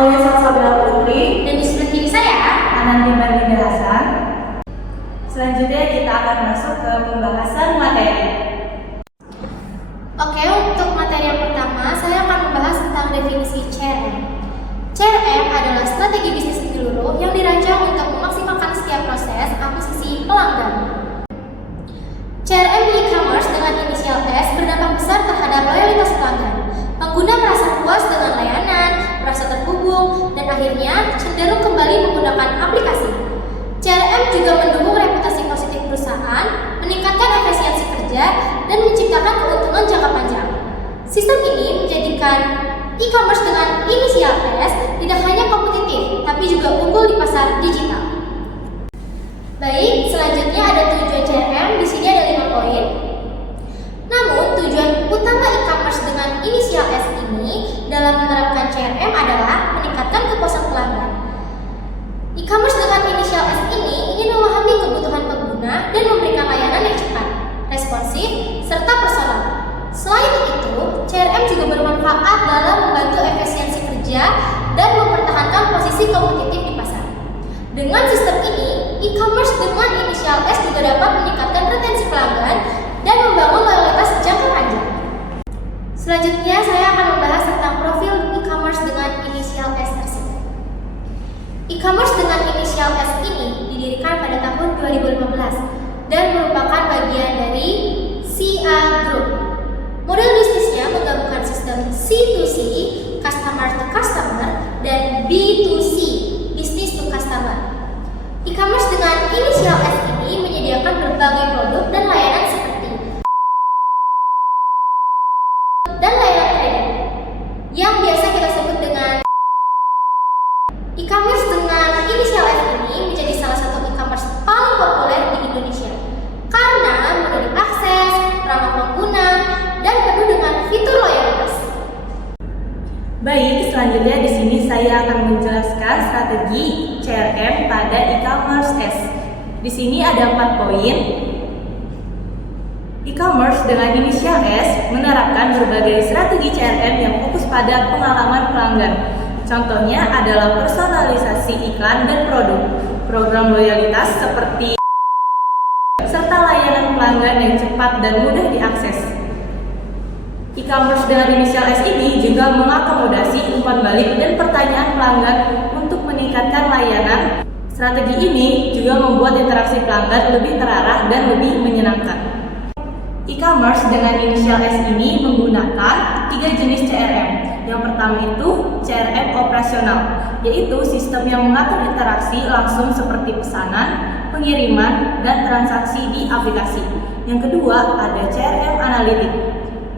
Aulia Salsabila Putri. Dan di sebelah kiri saya, Ananti Baginda Hasan. Selanjutnya kita akan masuk ke pembahasan materi. Oke, untuk materi yang pertama, saya akan membahas tentang definisi CRM. CRM adalah strategi bisnis menyeluruh yang dirancang untuk memaksimalkan setiap proses akuisisi pelanggan. CRM e-commerce dengan inisial S berdampak besar terhadap loyalitas pelanggan. Pengguna merasa puas dengan layanan, merasa terhubung, dan akhirnya cenderung kembali menggunakan aplikasi. CRM juga mendukung reputasi positif perusahaan, meningkatkan efisiensi kerja, dan menciptakan keuntungan jangka panjang. Sistem ini menjadikan e-commerce dengan inisial S tidak hanya kompetitif, tapi juga unggul di pasar digital. Baik, selanjutnya ada tujuan CRM. Di sini ada 5 poin. Namun, tujuan utama e-commerce dengan inisial S ini dalam menerapkan CRM adalah meningkatkan kepuasan pelanggan. E-commerce dengan inisial S ini ingin memahami kebutuhan pengguna dan memberikan layanan yang cepat, responsif, serta personal. Selain itu, CRM juga bermanfaat dalam membantu efisiensi kerja dan mempertahankan posisi kompetitif di pasar. Dengan sistem ini, e-commerce dengan inisial S juga dapat meningkatkan retensi pelanggan dan membangun loyalitas jangka panjang. Selanjutnya, saya akan membahas tentang profil e-commerce dengan inisial S tersebut. E-commerce dengan inisial S ini didirikan pada tahun 2015 dan merupakan bagian dari CA Group. Model bisnisnya menggabungkan sistem C2C, customer to customer, dan B2C, business to customer. E-commerce dengan inisial S ini menyediakan berbagai produk dan layanan seperti layanan kredit yang biasa kita sebut dengan e-commerce dengan inisial S ini menjadi salah satu e-commerce paling populer di Indonesia karena mudah diakses, ramah pengguna, dan penuh dengan fitur loyalitas. Baik, selanjutnya di sini saya akan menjelaskan strategi CRM pada e-commerce S. Di sini ada 4 poin. E-commerce dengan inisial S menerapkan berbagai strategi CRM yang fokus pada pengalaman pelanggan. Contohnya adalah personalisasi iklan dan produk, program loyalitas seperti serta layanan pelanggan yang cepat dan mudah diakses. E-commerce dengan inisial S ini juga mengakomodasi umpan balik dan pertanyaan pelanggan untuk meningkatkan layanan. Strategi ini juga membuat interaksi pelanggan lebih terarah dan lebih menyenangkan. E-commerce dengan inisial S ini menggunakan 3 jenis CRM. Yang pertama itu CRM operasional, yaitu sistem yang mengatur interaksi langsung seperti pesanan, pengiriman, dan transaksi di aplikasi. Yang kedua ada CRM analitik.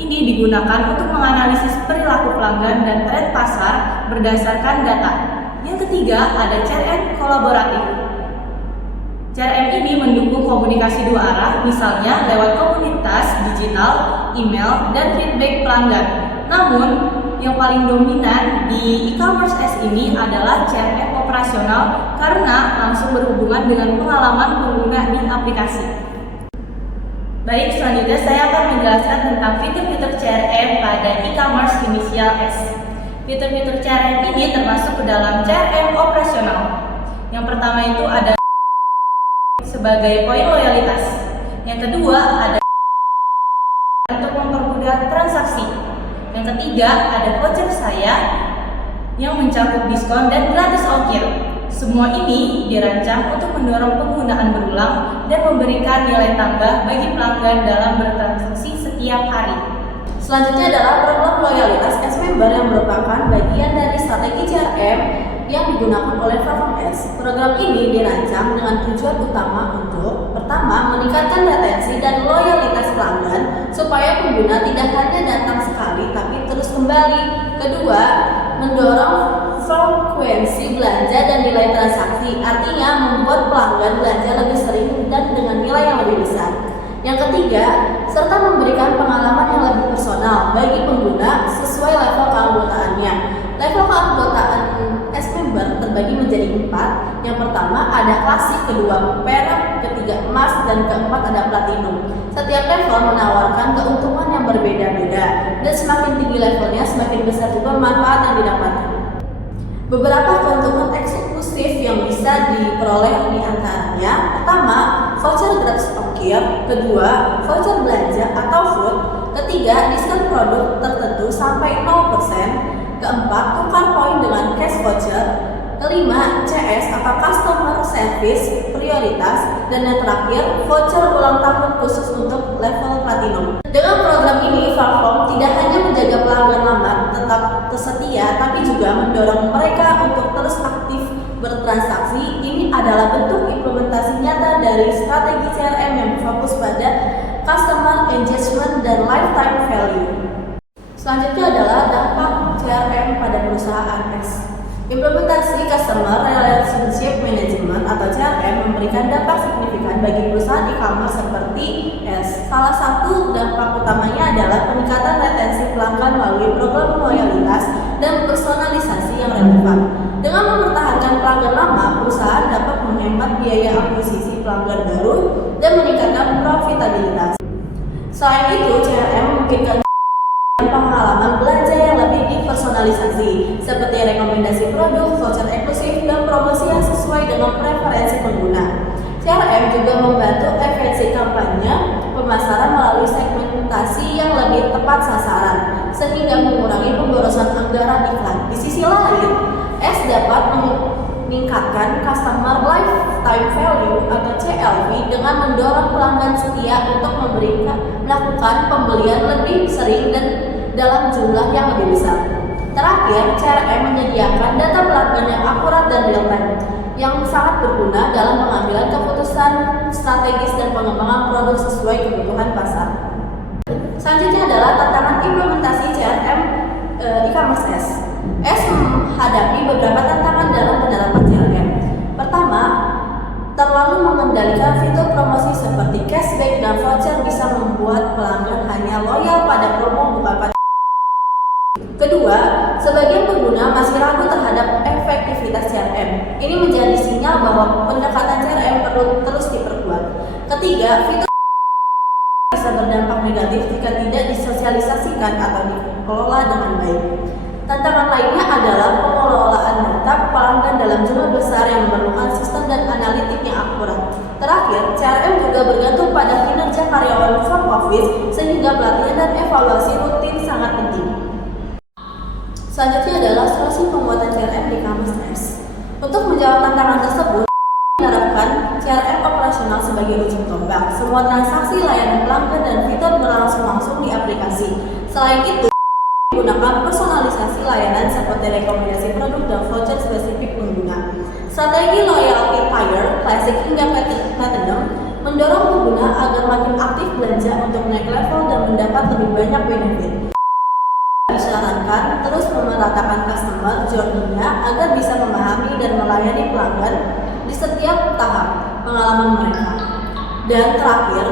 Ini digunakan untuk menganalisis perilaku pelanggan dan tren pasar berdasarkan data. Yang ketiga ada CRM kolaboratif. CRM ini mendukung komunikasi 2 arah, misalnya lewat komunitas digital, email, dan feedback pelanggan. Namun, yang paling dominan di e-commerce S ini adalah CRM operasional karena langsung berhubungan dengan pengalaman pengguna di aplikasi. Baik, selanjutnya saya akan menjelaskan tentang fitur-fitur CRM pada e-commerce inisial S. Fitur-fitur CRM ini termasuk ke dalam CRM operasional. Yang pertama itu ada sebagai poin loyalitas. Yang kedua ada untuk mempermudah transaksi. Yang ketiga ada voucher saya yang mencakup diskon dan gratis ongkir. Semua ini dirancang untuk mendorong penggunaan berulang dan memberikan nilai tambah bagi pelanggan dalam bertransaksi setiap hari. Selanjutnya adalah program loyalitas S-Member yang merupakan bagian dari strategi CRM yang digunakan oleh platform S. Program ini dirancang dengan tujuan utama untuk pertama, meningkatkan retensi dan loyalitas pelanggan supaya pengguna tidak hanya datang sekali tapi terus kembali. Kedua, mendorong frekuensi belanja dan nilai transaksi, artinya membuat pelanggan belanja lebih sering dan dengan nilai yang lebih besar. Yang ketiga, serta memberikan pengalaman yang lebih personal bagi pengguna sesuai level keanggotaannya. Level keanggotaan S-Member terbagi menjadi 4. Yang pertama ada klasik, kedua perak, ketiga emas, dan keempat ada platinum. Setiap level menawarkan keuntungan yang berbeda-beda dan semakin tinggi levelnya semakin besar juga manfaat yang didapatkan. Beberapa keuntungan eksklusif yang bisa diperoleh di antaranya: pertama, voucher gratis ongkir; kedua, voucher belanja atau food; ketiga, diskon produk tertentu sampai 0%; keempat, tukar poin dengan cash voucher; kelima, CS atau customer service prioritas; dan yang terakhir, voucher ulang tahun khusus untuk level platinum. Dengan program ini, Farflom tidak hanya menjaga pelanggan lama tetap tersetia, tapi juga mendorong mereka untuk terus aktif bertransaksi. Ini adalah bentuk implementasi nyata dari strategi CRM yang fokus pada customer engagement dan lifetime value. Selanjutnya adalah dampak CRM pada perusahaan S. Implementasi Customer Relationship Management atau CRM memberikan dampak signifikan bagi perusahaan e-commerce seperti S. Salah satu dampak utamanya adalah peningkatan retensi pelanggan melalui program loyalitas dan personalisasi yang relevan. Dengan mempertahankan pelanggan lama, perusahaan dapat menghemat biaya akuisisi pelanggan baru dan meningkatkan profitabilitas. Selain itu, CRM memungkinkan pengalaman belanja yang lebih dipersonalisasi, seperti rekomendasi produk, voucher eksklusif, dan promosi yang sesuai dengan preferensi pengguna. CRM juga membantu efisiensi kampanye pemasaran melalui segmentasi yang lebih tepat sasaran, sehingga mengurangi pemborosan anggaran iklan. Di sisi lain, S dapat meningkatkan customer lifetime value atau CLV dengan mendorong pelanggan setia untuk melakukan pembelian lebih sering dan dalam jumlah yang lebih besar. Terakhir, CRM menyediakan data pelanggan yang akurat dan real-time, yang sangat berguna dalam pengambilan keputusan strategis dan pengembangan produk sesuai kebutuhan pasar. Selanjutnya adalah tantangan implementasi CRM e-commerce S. S menghadapi beberapa tantangan dalam penerapan CRM. Pertama, terlalu mengendalikan fitur promosi seperti cashback dan voucher bisa membuat pelanggan hanya loyal pada promo bukan pada. Kedua, sebagian pengguna masih ragu terhadap efektivitas CRM. Ini menjadi sinyal bahwa pendekatan CRM perlu terus diperkuat. Ketiga, fitur bisa berdampak negatif jika tidak disosialisasikan atau dikelola dengan baik. Tantangan lainnya adalah pengelolaan data pelanggan dalam jumlah besar yang memerlukan sistem dan analitik yang akurat. Terakhir, CRM juga bergantung pada kinerja karyawan front office, sehingga pelatihan dan evaluasi rutin sangat penting. Selanjutnya adalah solusi pembuatan CRM di e-commerce. Untuk menjawab tantangan tersebut, menerapkan CRM operasional sebagai ujung tombak. Semua transaksi, layanan pelanggan, dan fitur berlangsung langsung di aplikasi. Selain itu, menggunakan personalisasi layanan seperti rekomendasi produk dan voucher spesifik pengguna. Strategi loyalty tier, classic hingga platinum mendorong pengguna agar makin aktif belanja untuk naik level dan mendapat lebih banyak benefit. Disarankan terus memeratakan customer journey-nya agar bisa memahami dan melayani pelanggan di setiap tahap pengalaman mereka. Dan terakhir,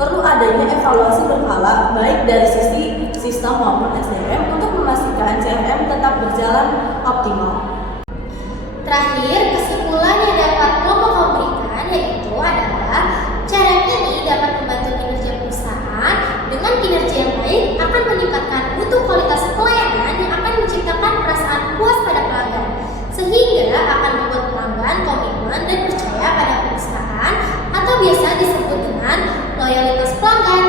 perlu adanya evaluasi berkala baik dari sisi sistem maupun SDM untuk memastikan CRM tetap berjalan optimal. Terakhir, kesimpulan yang dapat kelompok berikan yaitu adalah CRM ini dapat membantu kinerja perusahaan. Dengan kinerja yang baik akan meningkatkan mutu kualitas pelayanan yang akan menciptakan perasaan puas pada pelanggan, sehingga akan membuat pelanggan komitmen dan percaya pada perusahaan atau biasa disebut dengan loyalitas pelanggan.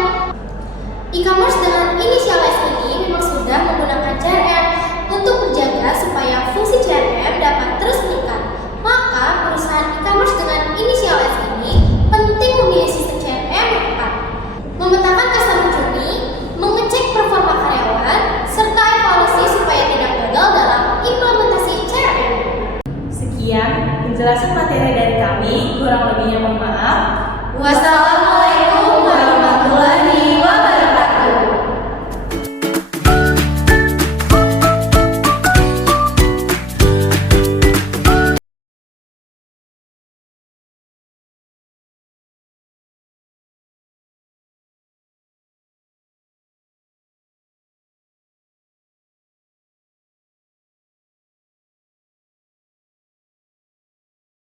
E-commerce dengan inisial S ini memang sudah menggunakan CRM untuk menjaga supaya fungsi CRM dapat terus meningkat. Maka perusahaan e-commerce dengan inisial S ini penting memilih sistem CRM yang tepat, memetakan customer journey, mengecek performa karyawan, serta evaluasi supaya tidak gagal dalam implementasi CRM. Sekian penjelasan materi dari kami, kurang lebihnya mohon maaf. Wassalamualaikum